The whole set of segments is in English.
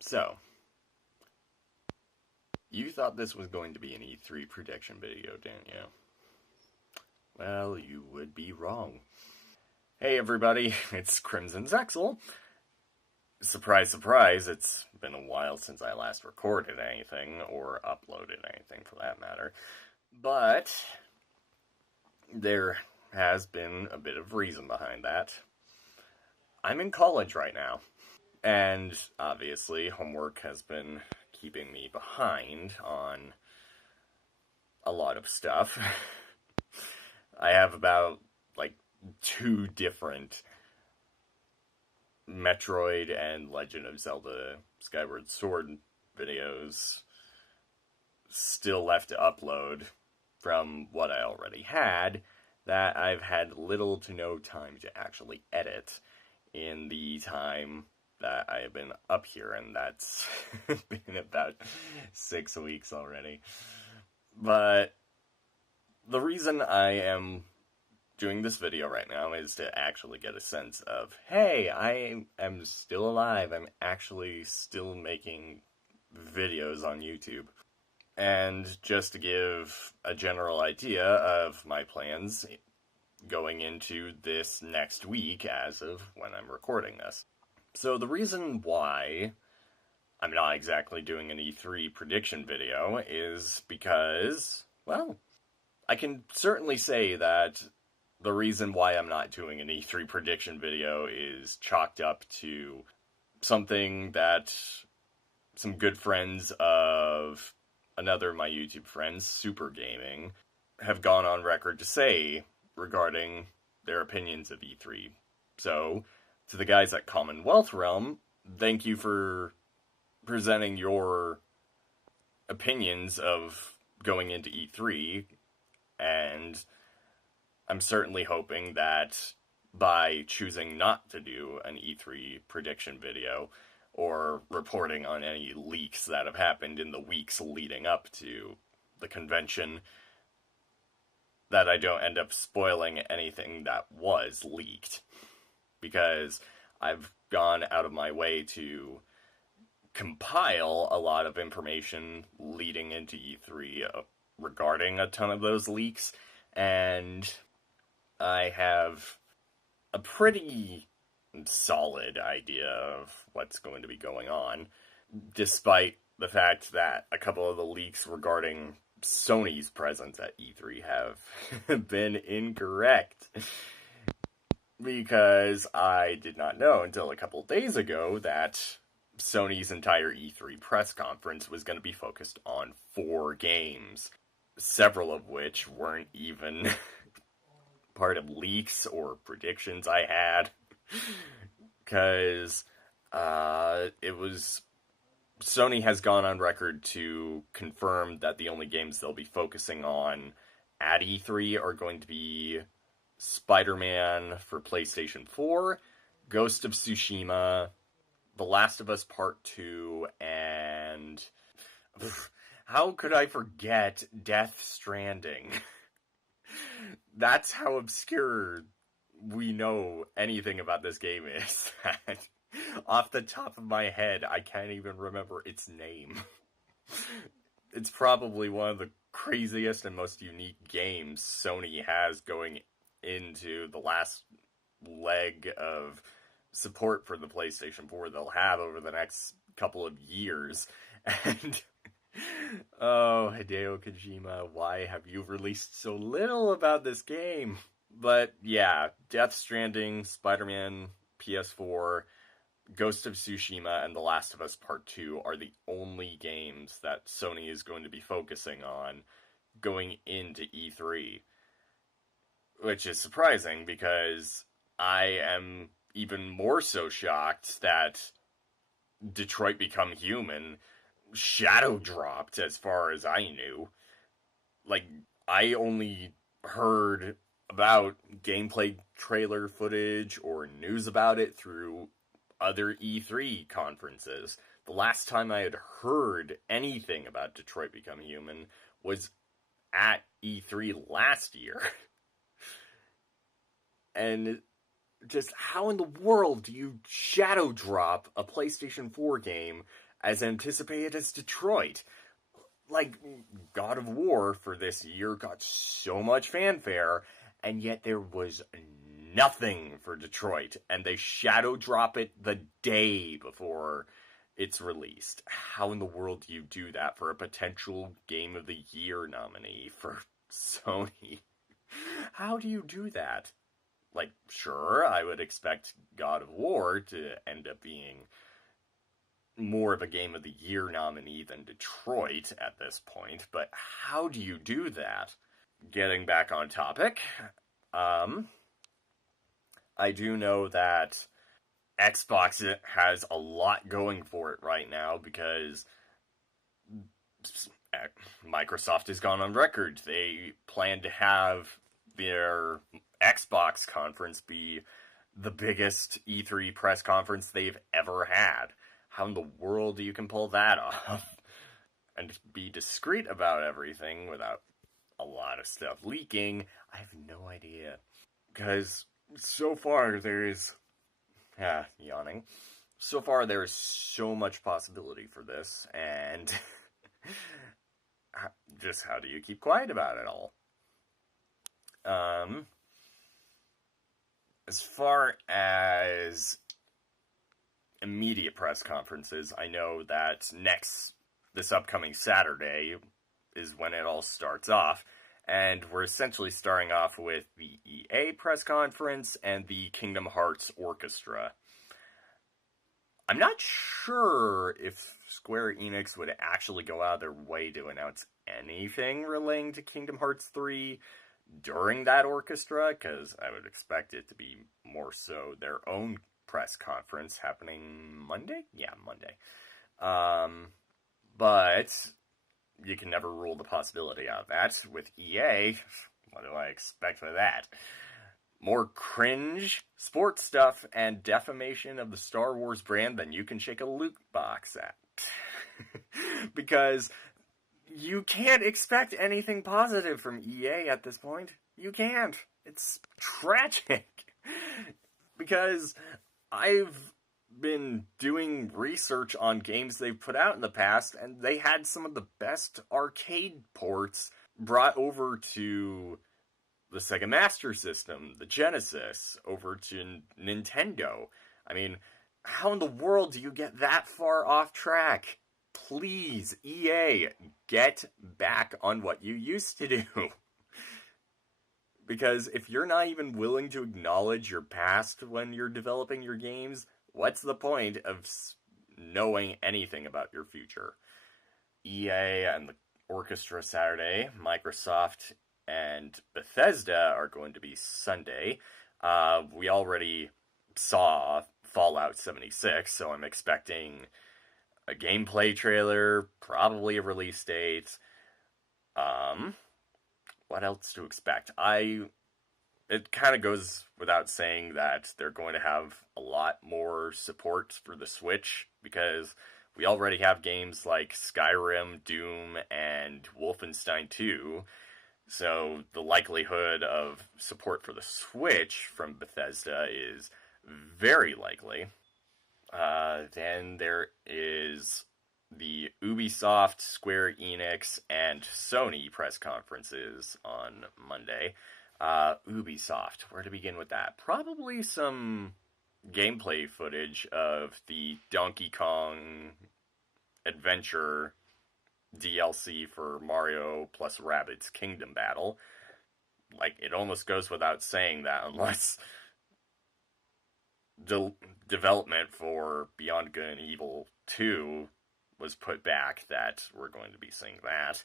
So, you thought this was going to be an E3 prediction video, didn't you? Well, you would be wrong. Hey everybody, it's Crimson Zexel. Surprise, surprise, it's been a while since I last recorded anything, or uploaded anything for that matter. But, there has been a bit of reason behind that. I'm in college right now. And, obviously, homework has been keeping me behind on a lot of stuff. I have about, 2 different Metroid and Legend of Zelda Skyward Sword videos still left to upload from what I already had that I've had little to no time to actually edit in the time that I have been up here, and that's been about 6 weeks already. But the reason I am doing this video right now is to actually get a sense of, hey, I am still alive. I'm actually still making videos on YouTube. And just to give a general idea of my plans going into this next week as of when I'm recording this. So the reason why I'm not exactly doing an E3 prediction video is because, well, I can certainly say that the reason why I'm not doing an E3 prediction video is chalked up to something that some good friends of another of my YouTube friends, Super Gaming, have gone on record to say regarding their opinions of E3. So, to the guys at Commonwealth Realm, thank you for presenting your opinions of going into E3, and I'm certainly hoping that by choosing not to do an E3 prediction video or reporting on any leaks that have happened in the weeks leading up to the convention, that I don't end up spoiling anything that was leaked. Because I've gone out of my way to compile a lot of information leading into E3 regarding a ton of those leaks, and I have a pretty solid idea of what's going to be going on, despite the fact that a couple of the leaks regarding Sony's presence at E3 have been incorrect. Because I did not know until a couple days ago that Sony's entire E3 press conference was going to be focused on 4 games, several of which weren't even part of leaks or predictions I had, because Sony has gone on record to confirm that the only games they'll be focusing on at E3 are going to be Spider-Man for PlayStation 4, Ghost of Tsushima, The Last of Us Part 2, and how could I forget Death Stranding? That's how obscure we know anything about this game is. That off the top of my head, I can't even remember its name. It's probably one of the craziest and most unique games Sony has going into the last leg of support for the PlayStation 4 they'll have over the next couple of years. And oh, Hideo Kojima, why have you released so little about this game? But yeah, Death Stranding, Spider-Man, PS4, Ghost of Tsushima, and The Last of Us Part 2 are the only games that Sony is going to be focusing on going into E3. Which is surprising, because I am even more so shocked that Detroit Become Human shadow dropped as far as I knew. I only heard about gameplay trailer footage or news about it through other E3 conferences. The last time I had heard anything about Detroit Become Human was at E3 last year. And just how in the world do you shadow drop a PlayStation 4 game as anticipated as Detroit. Like, God of War for this year got so much fanfare, and yet there was nothing for Detroit, and they shadow drop it the day before it's released. How in the world do you do that for a potential Game of the Year nominee for Sony? How do you do that? Like, sure, I would expect God of War to end up being more of a Game of the Year nominee than Detroit at this point, but how do you do that? Getting back on topic, I do know that Xbox has a lot going for it right now because Microsoft has gone on record. They plan to have their Xbox conference be the biggest E3 press conference they've ever had. How in the world do you can pull that off? And be discreet about everything without a lot of stuff leaking? I have no idea. Because so far there's... yawning. So far there is so much possibility for this, and... just how do you keep quiet about it all? As far as immediate press conferences, I know that this upcoming Saturday is when it all starts off, and we're essentially starting off with the EA press conference and the Kingdom Hearts Orchestra. I'm not sure if Square Enix would actually go out of their way to announce anything relating to Kingdom Hearts 3 during that orchestra, because I would expect it to be more so their own press conference happening Monday? Yeah, Monday. But you can never rule the possibility out of that. With EA, what do I expect for that? More cringe sports stuff and defamation of the Star Wars brand than you can shake a loot box at. Because you can't expect anything positive from EA at this point. You can't. It's tragic. Because I've been doing research on games they've put out in the past, and they had some of the best arcade ports brought over to the Sega Master System, the Genesis, over to Nintendo. I mean, how in the world do you get that far off track? Please, EA, get back on what you used to do. Because if you're not even willing to acknowledge your past when you're developing your games, what's the point of knowing anything about your future? EA and the Orchestra Saturday, Microsoft and Bethesda are going to be Sunday. We already saw Fallout 76, so I'm expecting a gameplay trailer, probably a release date. What else to expect? It kind of goes without saying that they're going to have a lot more support for the Switch, because we already have games like Skyrim, Doom, and Wolfenstein 2, so the likelihood of support for the Switch from Bethesda is very likely. Then there is the Ubisoft, Square Enix, and Sony press conferences on Monday. Ubisoft, where to begin with that? Probably some gameplay footage of the Donkey Kong Adventure DLC for Mario plus Rabbids Kingdom Battle. Like, it almost goes without saying that unless development for Beyond Good and Evil 2 was put back, that we're going to be seeing that.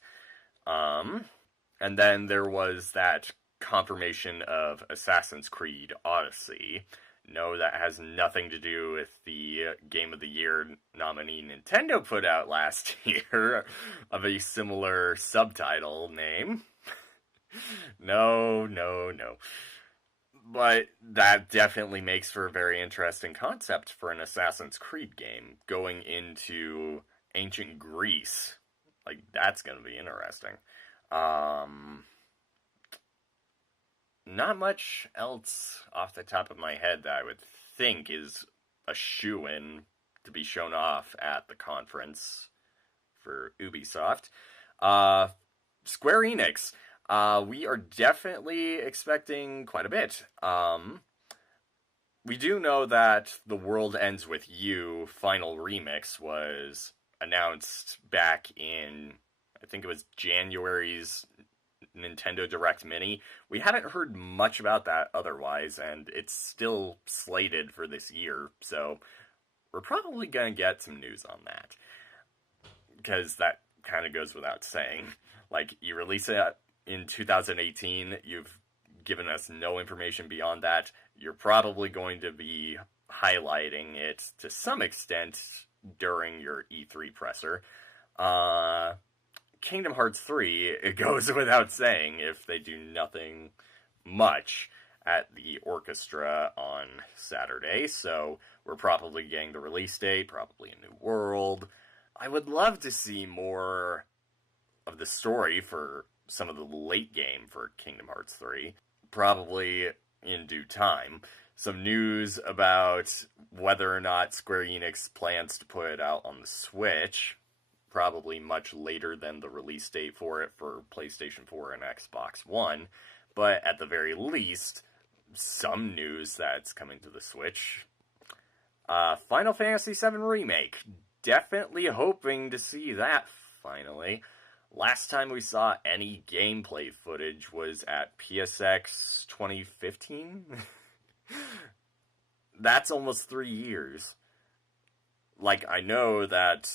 And then there was that confirmation of Assassin's Creed Odyssey. No, that has nothing to do with the Game of the Year nominee Nintendo put out last year of a similar subtitle name. No. But that definitely makes for a very interesting concept for an Assassin's Creed game, going into ancient Greece. Like, that's going to be interesting. Not much else off the top of my head that I would think is a shoo-in to be shown off at the conference for Ubisoft. Square Enix. We are definitely expecting quite a bit. We do know that The World Ends With You Final Remix was announced back in, I think it was January's Nintendo Direct Mini. We haven't heard much about that otherwise, and it's still slated for this year, so we're probably going to get some news on that. Because that kind of goes without saying. Like, you release it in 2018, you've given us no information beyond that. You're probably going to be highlighting it to some extent during your E3 presser. Kingdom Hearts 3, it goes without saying if they do nothing much at the orchestra on Saturday, so we're probably getting the release date, probably a new world. I would love to see more of the story for some of the late game for Kingdom Hearts 3, probably in due time. Some news about whether or not Square Enix plans to put it out on the Switch, probably much later than the release date for it for PlayStation 4 and Xbox One, but at the very least, some news that's coming to the Switch. Final Fantasy VII Remake. Definitely hoping to see that finally. Last time we saw any gameplay footage was at PSX 2015? That's almost 3 years. Like, I know that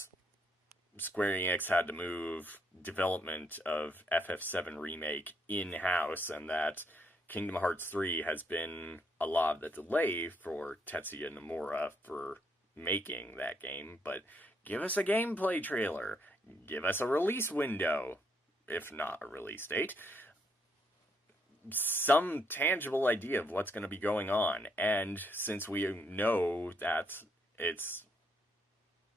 Square Enix had to move development of FF7 Remake in-house, and that Kingdom Hearts 3 has been a lot of the delay for Tetsuya Nomura for making that game, but give us a gameplay trailer. Give us a release window, if not a release date. Some tangible idea of what's going to be going on, and since we know that it's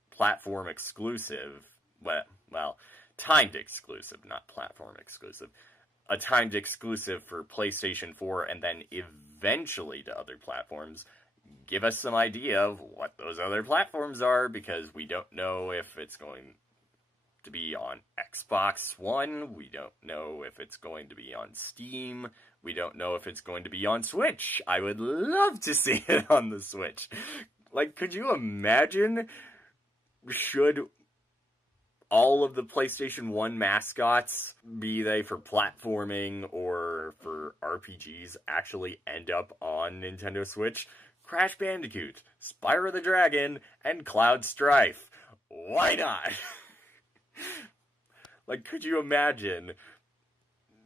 platform exclusive, well, timed exclusive, not platform exclusive, a timed exclusive for PlayStation 4 and then eventually to other platforms, give us some idea of what those other platforms are, because we don't know if it's going to be on Xbox One, we don't know if it's going to be on Steam, we don't know if it's going to be on Switch. I would love to see it on the Switch. Like, could you imagine, should all of the PlayStation 1 mascots, be they for platforming or for RPGs, actually end up on Nintendo Switch? Crash Bandicoot, Spyro the Dragon, and Cloud Strife. Why not? Like, could you imagine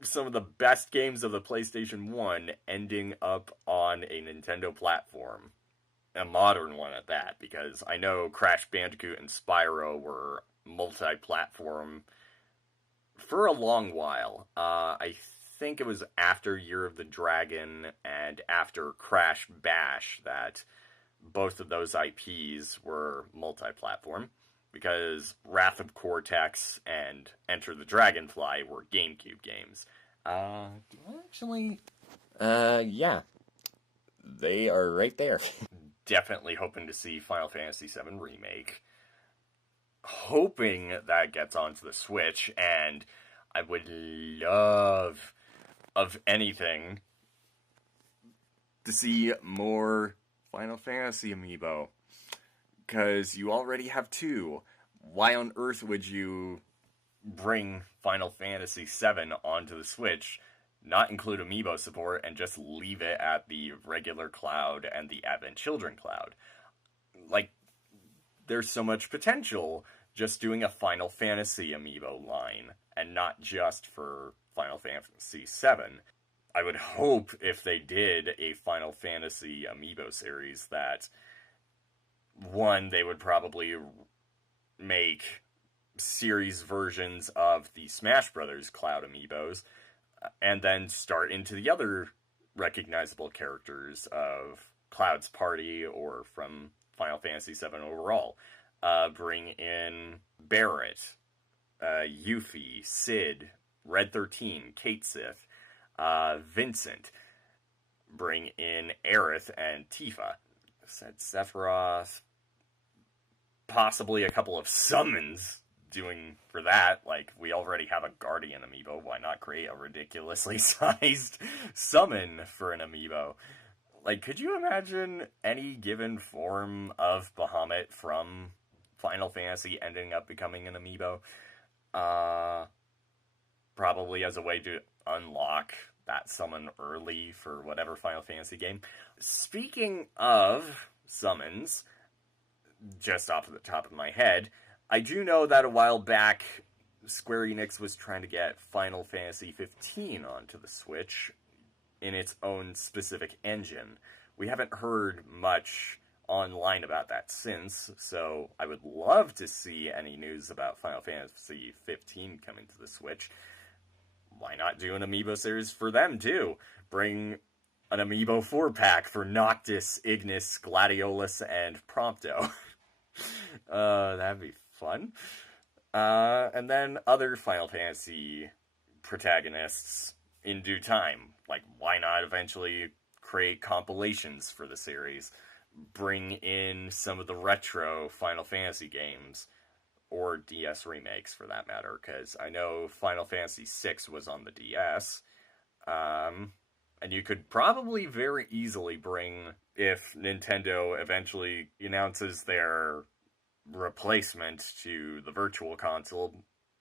some of the best games of the PlayStation 1 ending up on a Nintendo platform? A modern one at that, because I know Crash Bandicoot and Spyro were multi-platform for a long while. I think it was after Year of the Dragon and after Crash Bash that both of those IPs were multi-platform, because Wrath of Cortex and Enter the Dragonfly were GameCube games. Yeah. They are right there. Definitely hoping to see Final Fantasy VII Remake. Hoping that gets onto the Switch, and I would love, of anything, to see more Final Fantasy amiibo. Because you already have 2. Why on earth would you bring Final Fantasy VII onto the Switch, not include amiibo support, and just leave it at the regular cloud and the Advent Children cloud? Like, there's so much potential just doing a Final Fantasy amiibo line, and not just for Final Fantasy VII. I would hope if they did a Final Fantasy amiibo series that, one, they would probably make series versions of the Smash Brothers Cloud amiibos, and then start into the other recognizable characters of Cloud's party or from Final Fantasy VII overall. Bring in Barret, Yuffie, Cid, Red 13, Cait Sith, Vincent. Bring in Aerith and Tifa. Said Sephiroth, possibly a couple of summons doing for that. Like, we already have a Guardian amiibo. Why not create a ridiculously sized summon for an amiibo? Like, could you imagine any given form of Bahamut from Final Fantasy ending up becoming an amiibo? Probably as a way to unlock that summon early for whatever Final Fantasy game. Speaking of summons, just off the top of my head, I do know that a while back, Square Enix was trying to get Final Fantasy 15 onto the Switch in its own specific engine. We haven't heard much online about that since, so I would love to see any news about Final Fantasy 15 coming to the Switch. Why not do an amiibo series for them, too? Bring an amiibo 4-pack for Noctis, Ignis, Gladiolus, and Prompto. That'd be fun. And then other Final Fantasy protagonists in due time. Like, why not eventually create compilations for the series? Bring in some of the retro Final Fantasy games, or DS remakes for that matter, because I know Final Fantasy VI was on the DS. And you could probably very easily bring, if Nintendo eventually announces their replacement to the Virtual Console,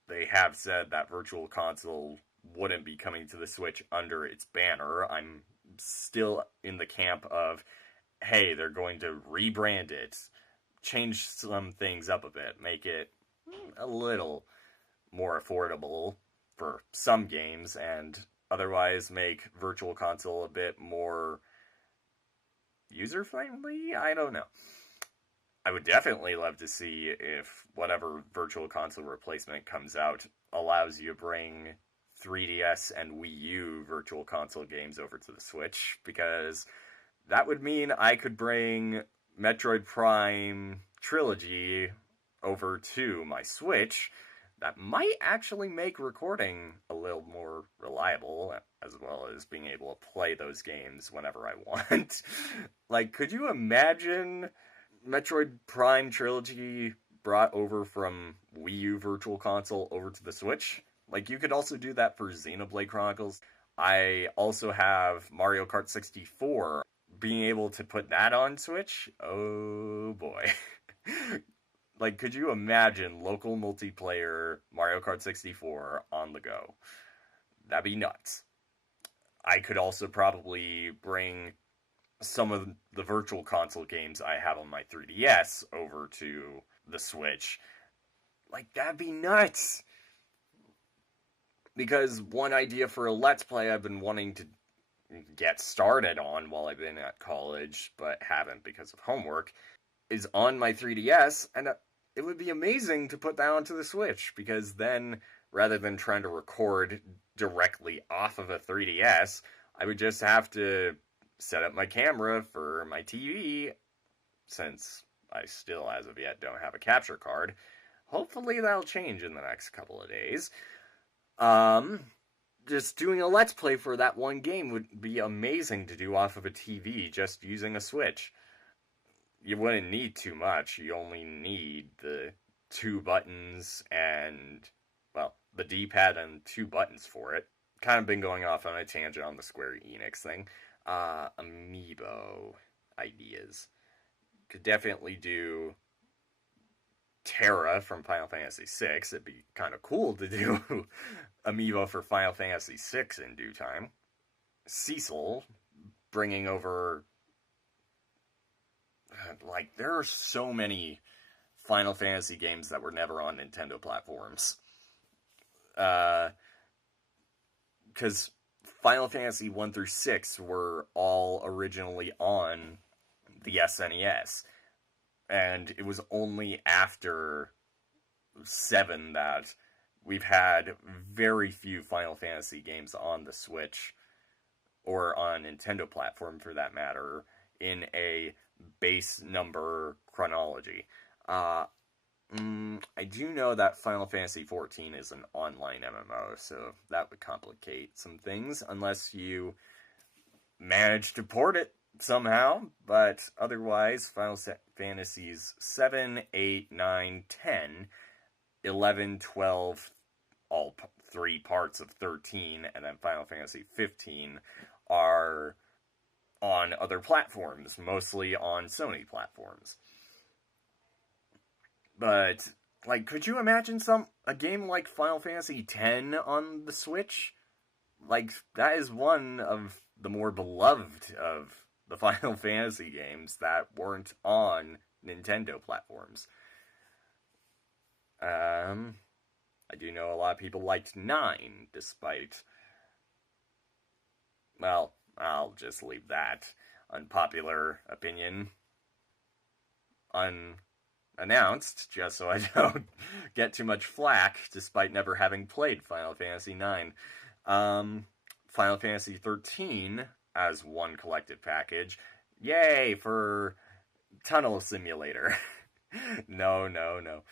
they have said that Virtual Console wouldn't be coming to the Switch under its banner. I'm still in the camp of, hey, they're going to rebrand it, change some things up a bit, make it a little more affordable for some games, and otherwise make Virtual Console a bit more user-friendly? I don't know. I would definitely love to see if whatever Virtual Console replacement comes out allows you to bring 3DS and Wii U Virtual Console games over to the Switch, because that would mean I could bring Metroid Prime Trilogy over to my Switch. That might actually make recording a little more reliable, as well as being able to play those games whenever I want. Like, could you imagine Metroid Prime Trilogy brought over from Wii U Virtual Console over to the Switch? Like, you could also do that for Xenoblade Chronicles. I also have Mario Kart 64. Being able to put that on Switch? Oh boy. Like, could you imagine local multiplayer Mario Kart 64 on the go? That'd be nuts. I could also probably bring some of the Virtual Console games I have on my 3DS over to the Switch. Like, that'd be nuts. Because one idea for a Let's Play I've been wanting to get started on while I've been at college, but haven't because of homework, is on my 3DS, and it would be amazing to put that onto the Switch, because then, rather than trying to record directly off of a 3DS, I would just have to set up my camera for my TV, since I still, as of yet, don't have a capture card. Hopefully that'll change in the next couple of days. Just doing a Let's Play for that one game would be amazing to do off of a TV, just using a Switch. You wouldn't need too much. You only need the 2 buttons and, well, the D-pad and 2 buttons for it. Kind of been going off on a tangent on the Square Enix thing. Amiibo ideas. Could definitely do Terra from Final Fantasy VI. It'd be kind of cool to do Amiibo for Final Fantasy VI in due time. Cecil, bringing over... Like, there are so many Final Fantasy games that were never on Nintendo platforms. Because Final Fantasy 1 through 6 were all originally on the SNES. And it was only after 7 that we've had very few Final Fantasy games on the Switch, or on Nintendo platform for that matter, in a base number chronology. I do know that Final Fantasy XIV is an online MMO, so that would complicate some things, unless you manage to port it somehow, but otherwise, Final Fantasies 7, 8, 9, 10, 11, 12, all three parts of 13, and then Final Fantasy 15 are on other platforms, mostly on Sony platforms. But like, could you imagine a game like Final Fantasy X on the Switch? Like, that is one of the more beloved of the Final Fantasy games that weren't on Nintendo platforms. I do know a lot of people liked 9, despite. Well, I'll just leave that. Unpopular opinion unannounced, just so I don't get too much flack, despite never having played Final Fantasy IX. Final Fantasy 13 as one collective package. Yay for Tunnel Simulator. No.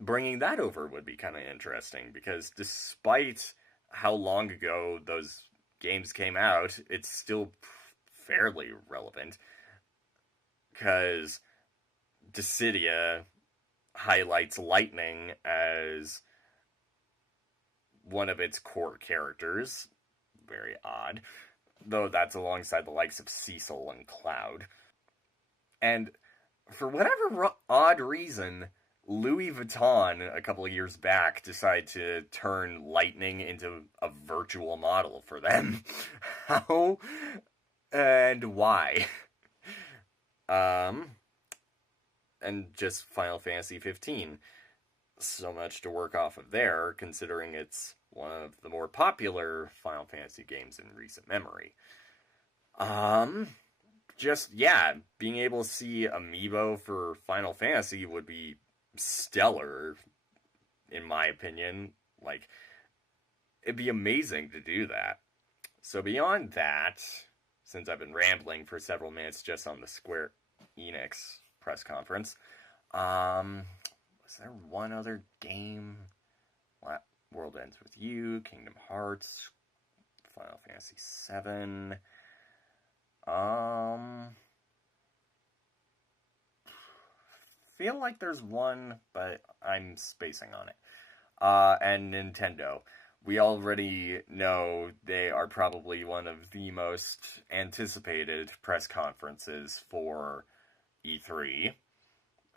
Bringing that over would be kind of interesting, because despite how long ago those games came out, it's still fairly relevant. Because Dissidia highlights Lightning as one of its core characters. Very odd. Though that's alongside the likes of Cecil and Cloud. And for whatever odd reason, Louis Vuitton, a couple of years back, decided to turn Lightning into a virtual model for them. How and why? And just Final Fantasy 15. So much to work off of there, considering it's one of the more popular Final Fantasy games in recent memory. Just, yeah, being able to see Amiibo for Final Fantasy would be stellar, in my opinion. Like, it'd be amazing to do that. So beyond that, since I've been rambling for several minutes just on the Square Enix press conference, was there one other game? World Ends With You, Kingdom Hearts, Final Fantasy VII. Feel like there's one, but I'm spacing on it. And Nintendo. We already know they are probably one of the most anticipated press conferences for E3.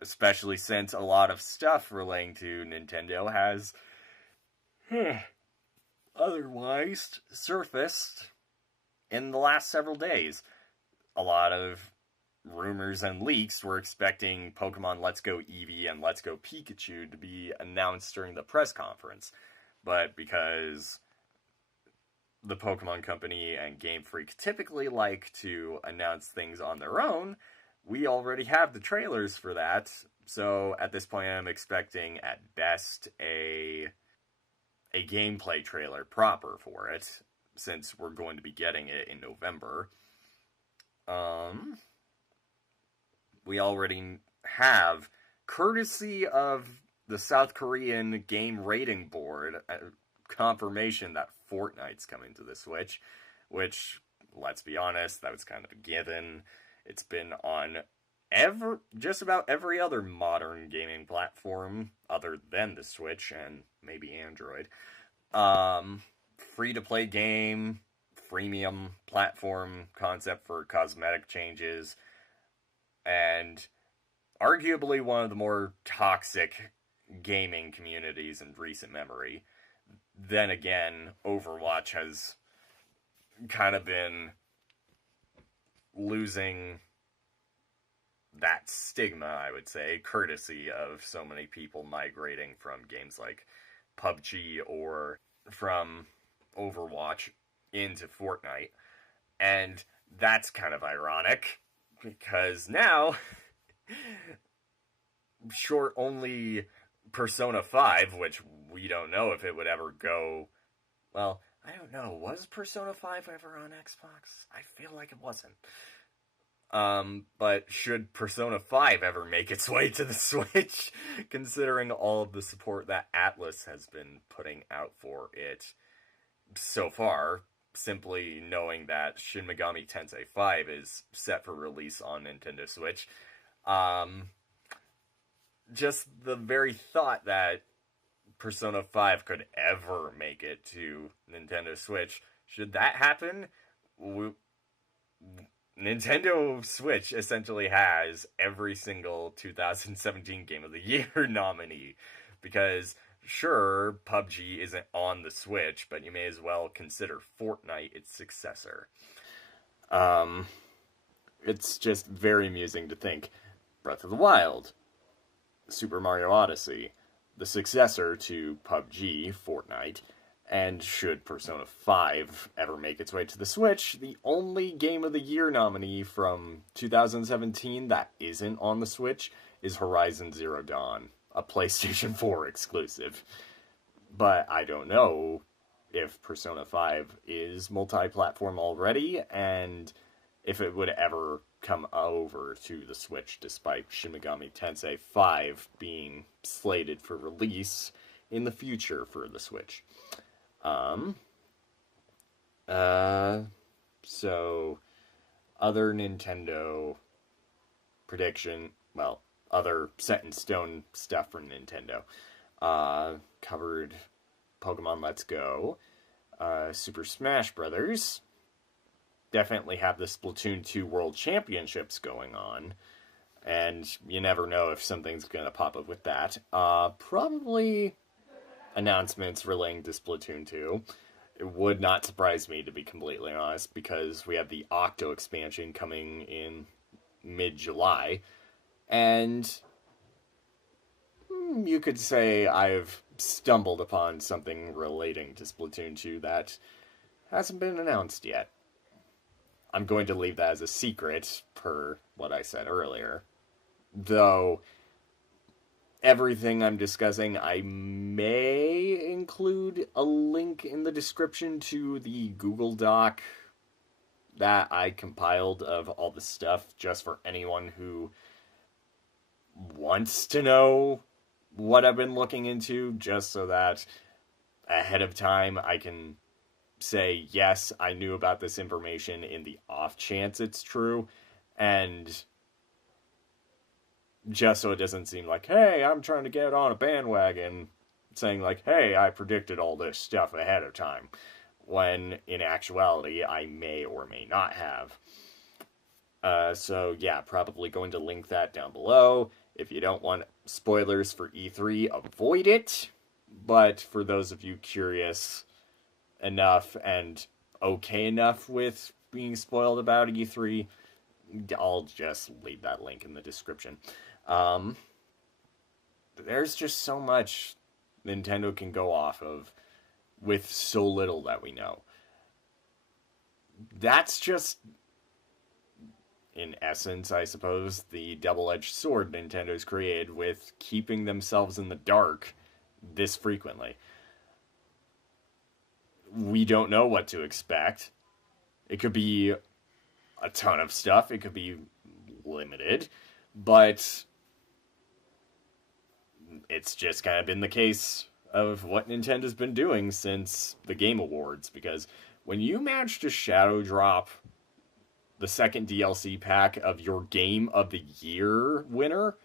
Especially since a lot of stuff relating to Nintendo has otherwise surfaced in the last several days. A lot of rumors and leaks were expecting Pokemon Let's Go Eevee and Let's Go Pikachu to be announced during the press conference. But because the Pokemon Company and Game Freak typically like to announce things on their own, we already have the trailers for that. So at this point, I'm expecting at best a gameplay trailer proper for it, since we're going to be getting it in November. We already have, courtesy of the South Korean game rating board, confirmation that Fortnite's coming to the Switch, which, let's be honest, that was kind of a given. It's been on just about every other modern gaming platform other than the Switch and maybe Android. Free-to-play game, freemium platform concept for cosmetic changes, and arguably one of the more toxic gaming communities in recent memory. Then again, Overwatch has kind of been losing that stigma, I would say, courtesy of so many people migrating from games like PUBG or from Overwatch into Fortnite. And that's kind of ironic, because now, short only Persona 5, which we don't know if it would ever go. Well, I don't know. Was Persona 5 ever on Xbox? I feel like it wasn't. But should Persona 5 ever make its way to the Switch, considering all of the support that Atlus has been putting out for it so far, simply knowing that Shin Megami Tensei 5 is set for release on Nintendo Switch. Um, just the very thought that Persona 5 could ever make it to Nintendo Switch, should that happen, Nintendo Switch essentially has every single 2017 Game of the Year nominee. Because, sure, PUBG isn't on the Switch, but you may as well consider Fortnite its successor. It's just very amusing to think Breath of the Wild, Super Mario Odyssey, the successor to PUBG, Fortnite, and should Persona 5 ever make its way to the Switch, the only Game of the Year nominee from 2017 that isn't on the Switch is Horizon Zero Dawn, a PlayStation 4 exclusive. But I don't know if Persona 5 is multi-platform already, and if it would ever come over to the Switch despite Shin Megami Tensei 5 being slated for release in the future for the Switch. So other Nintendo prediction, well, other set in stone stuff from Nintendo. Covered Pokemon Let's Go, Super Smash Brothers. Definitely have the Splatoon 2 World Championships going on. And you never know if something's going to pop up with that. Probably announcements relating to Splatoon 2. It would not surprise me, to be completely honest, because we have the Octo expansion coming in mid-July. And you could say I've stumbled upon something relating to Splatoon 2 that hasn't been announced yet. I'm going to leave that as a secret, per what I said earlier. Though, everything I'm discussing, I may include a link in the description to the Google Doc that I compiled of all the stuff, just for anyone who wants to know what I've been looking into, just so that ahead of time I can say, yes, I knew about this information in the off chance it's true, and just so it doesn't seem like, hey, I'm trying to get on a bandwagon, saying like, hey, I predicted all this stuff ahead of time, when in actuality I may or may not have. So yeah, probably going to link that down below. If you don't want spoilers for E3, avoid it. But for those of you curious enough and okay enough with being spoiled about E3, I'll just leave that link in the description. There's just so much Nintendo can go off of with so little that we know. That's just, in essence, I suppose, the double-edged sword Nintendo's created with keeping themselves in the dark this frequently. We don't know what to expect. It could be a ton of stuff. It could be limited. But it's just kind of been the case of what Nintendo's been doing since the Game Awards. Because when you manage to shadow drop the second DLC pack of your Game of the Year winner,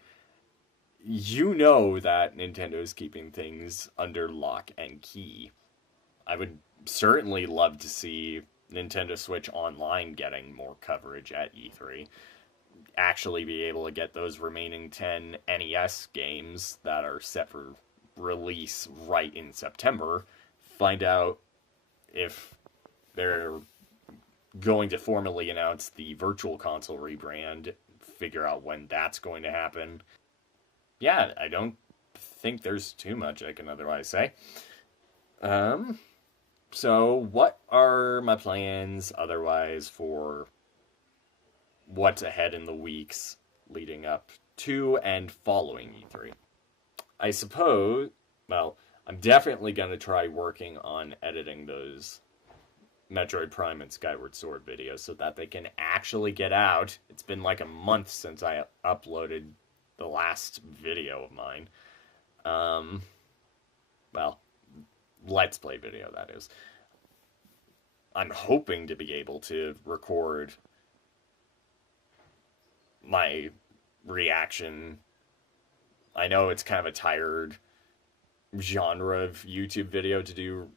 you know that Nintendo's keeping things under lock and key. I would certainly love to see Nintendo Switch Online getting more coverage at E3. Actually be able to get those remaining 10 NES games that are set for release right in September. Find out if they're going to formally announce the Virtual Console rebrand. Figure out when that's going to happen. Yeah, I don't think there's too much I can otherwise say. So, what are my plans otherwise for what's ahead in the weeks leading up to and following E3? I suppose, well, I'm definitely going to try working on editing those Metroid Prime and Skyward Sword videos so that they can actually get out. It's been like a month since I uploaded the last video of mine. Well, Let's Play video, that is. I'm hoping to be able to record my reaction. I know it's kind of a tired genre of YouTube video to do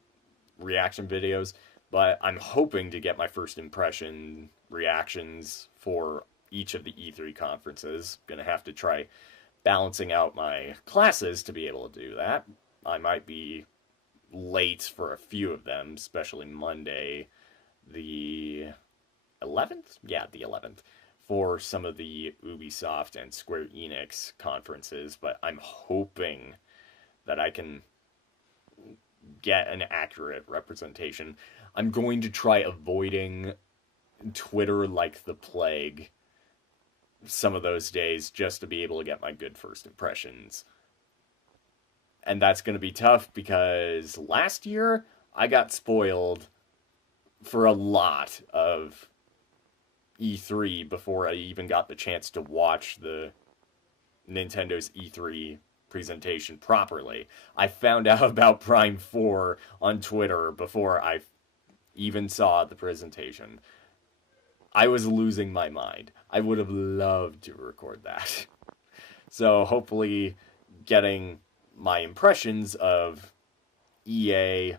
reaction videos, but I'm hoping to get my first impression reactions for each of the E3 conferences. Gonna have to try balancing out my classes to be able to do that. I might be late for a few of them, especially Monday, the 11th? Yeah, the 11th, for some of the Ubisoft and Square Enix conferences, but I'm hoping that I can get an accurate representation. I'm going to try avoiding Twitter like the plague some of those days just to be able to get my good first impressions. And that's going to be tough because last year I got spoiled for a lot of E3 before I even got the chance to watch the Nintendo's E3 presentation properly. I found out about Prime 4 on Twitter before I even saw the presentation. I was losing my mind. I would have loved to record that. So hopefully getting my impressions of EA,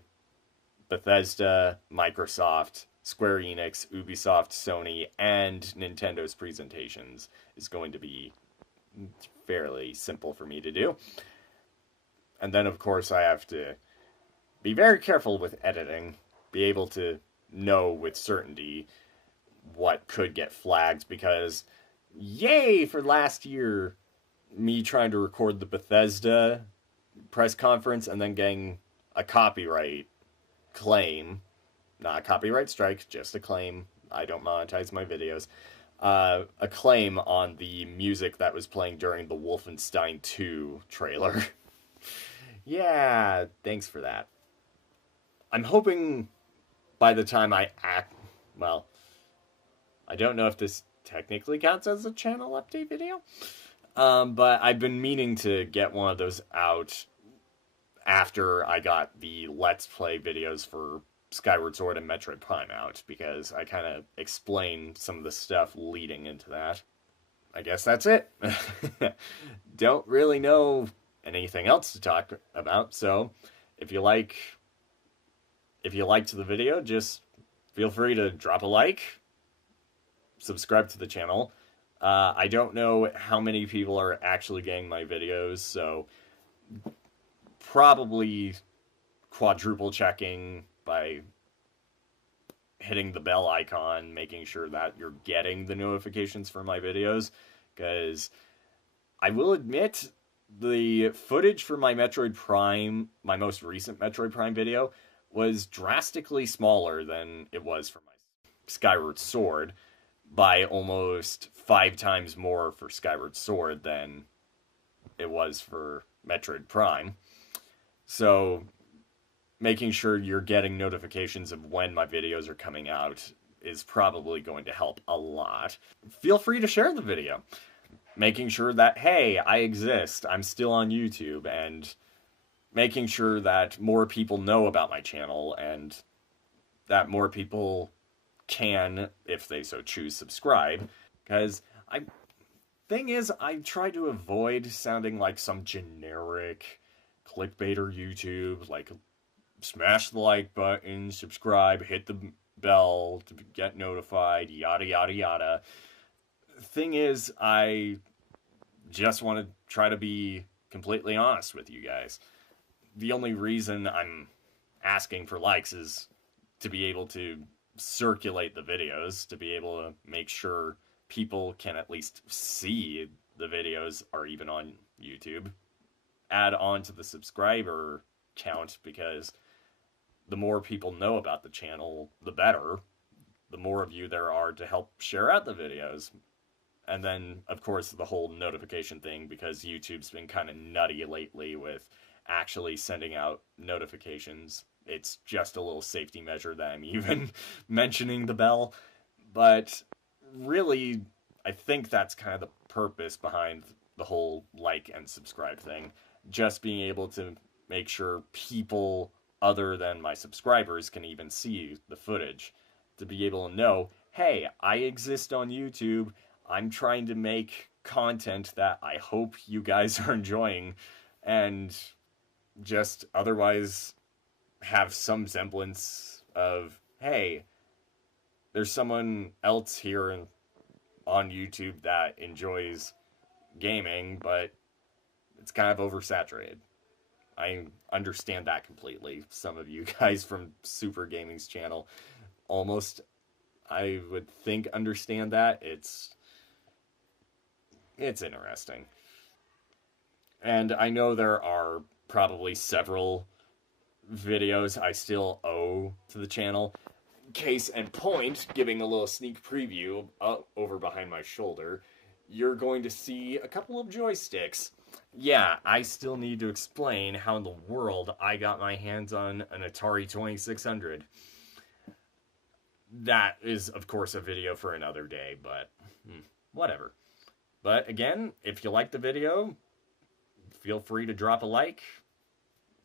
Bethesda, Microsoft, Square Enix, Ubisoft, Sony, and Nintendo's presentations is going to be fairly simple for me to do. And then, of course, I have to be very careful with editing, be able to know with certainty what could get flagged, because yay for last year, me trying to record the Bethesda press conference and then getting a copyright claim. Not a copyright strike, just a claim. I don't monetize my videos. A claim on the music that was playing during the Wolfenstein 2 trailer. Yeah, thanks for that. I'm hoping by the time I well, I don't know if this technically counts as a channel update video, but I've been meaning to get one of those out after I got the Let's Play videos for Skyward Sword and Metroid Prime out, because I kind of explain some of the stuff leading into that. I guess that's it. Don't really know anything else to talk about, so if you liked the video, just feel free to drop a like, subscribe to the channel. I don't know how many people are actually getting my videos, so probably quadruple checking by hitting the bell icon, making sure that you're getting the notifications for my videos, because I will admit the footage for my Metroid Prime, my most recent Metroid Prime video, was drastically smaller than it was for my Skyward Sword, by almost 5 times more for Skyward Sword than it was for Metroid Prime. So making sure you're getting notifications of when my videos are coming out is probably going to help a lot. Feel free to share the video, making sure that, hey, I exist, I'm still on YouTube, and making sure that more people know about my channel and that more people can, if they so choose, subscribe. Because thing is, I try to avoid sounding like some generic clickbaiter YouTube, like smash the like button, subscribe, hit the bell to get notified, yada yada yada. Thing is, I just want to try to be completely honest with you guys. The only reason I'm asking for likes is to be able to circulate the videos, to be able to make sure people can at least see the videos are even on YouTube. Add on to the subscriber count, because the more people know about the channel, the better. The more of you there are to help share out the videos. And then, of course, the whole notification thing, because YouTube's been kind of nutty lately with actually sending out notifications. It's just a little safety measure that I'm even mentioning the bell. But really, I think that's kind of the purpose behind the whole like and subscribe thing. Just being able to make sure people other than my subscribers can even see the footage, to be able to know, hey, I exist on YouTube. I'm trying to make content that I hope you guys are enjoying, and just otherwise have some semblance of, hey, there's someone else here on YouTube that enjoys gaming, but it's kind of oversaturated. I understand that completely. Some of you guys from Super Gaming's channel almost, I would think, understand that. It's interesting. And I know there are probably several videos I still owe to the channel. Case in point, giving a little sneak preview over behind my shoulder, you're going to see a couple of joysticks. Yeah, I still need to explain how in the world I got my hands on an Atari 2600. That is, of course, a video for another day, but whatever. But again, if you like the video, feel free to drop a like.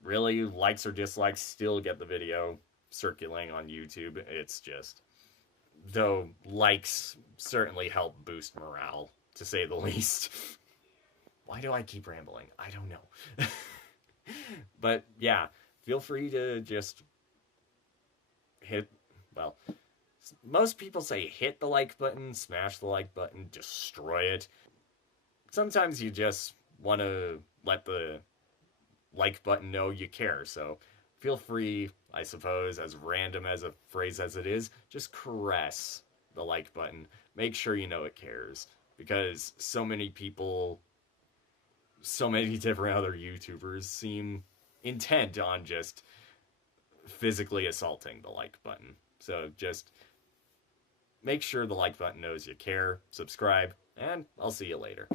Really, likes or dislikes still get the video circulating on YouTube. It's just, though likes certainly help boost morale, to say the least. Why do I keep rambling? I don't know. But yeah, feel free to just hit, well, most people say hit the like button, smash the like button, destroy it. Sometimes you just want to let the like button know you care, so feel free, I suppose, as random as a phrase as it is, just caress the like button. Make sure you know it cares, because so many people, so many different other YouTubers seem intent on just physically assaulting the like button. So just make sure the like button knows you care, subscribe, and I'll see you later.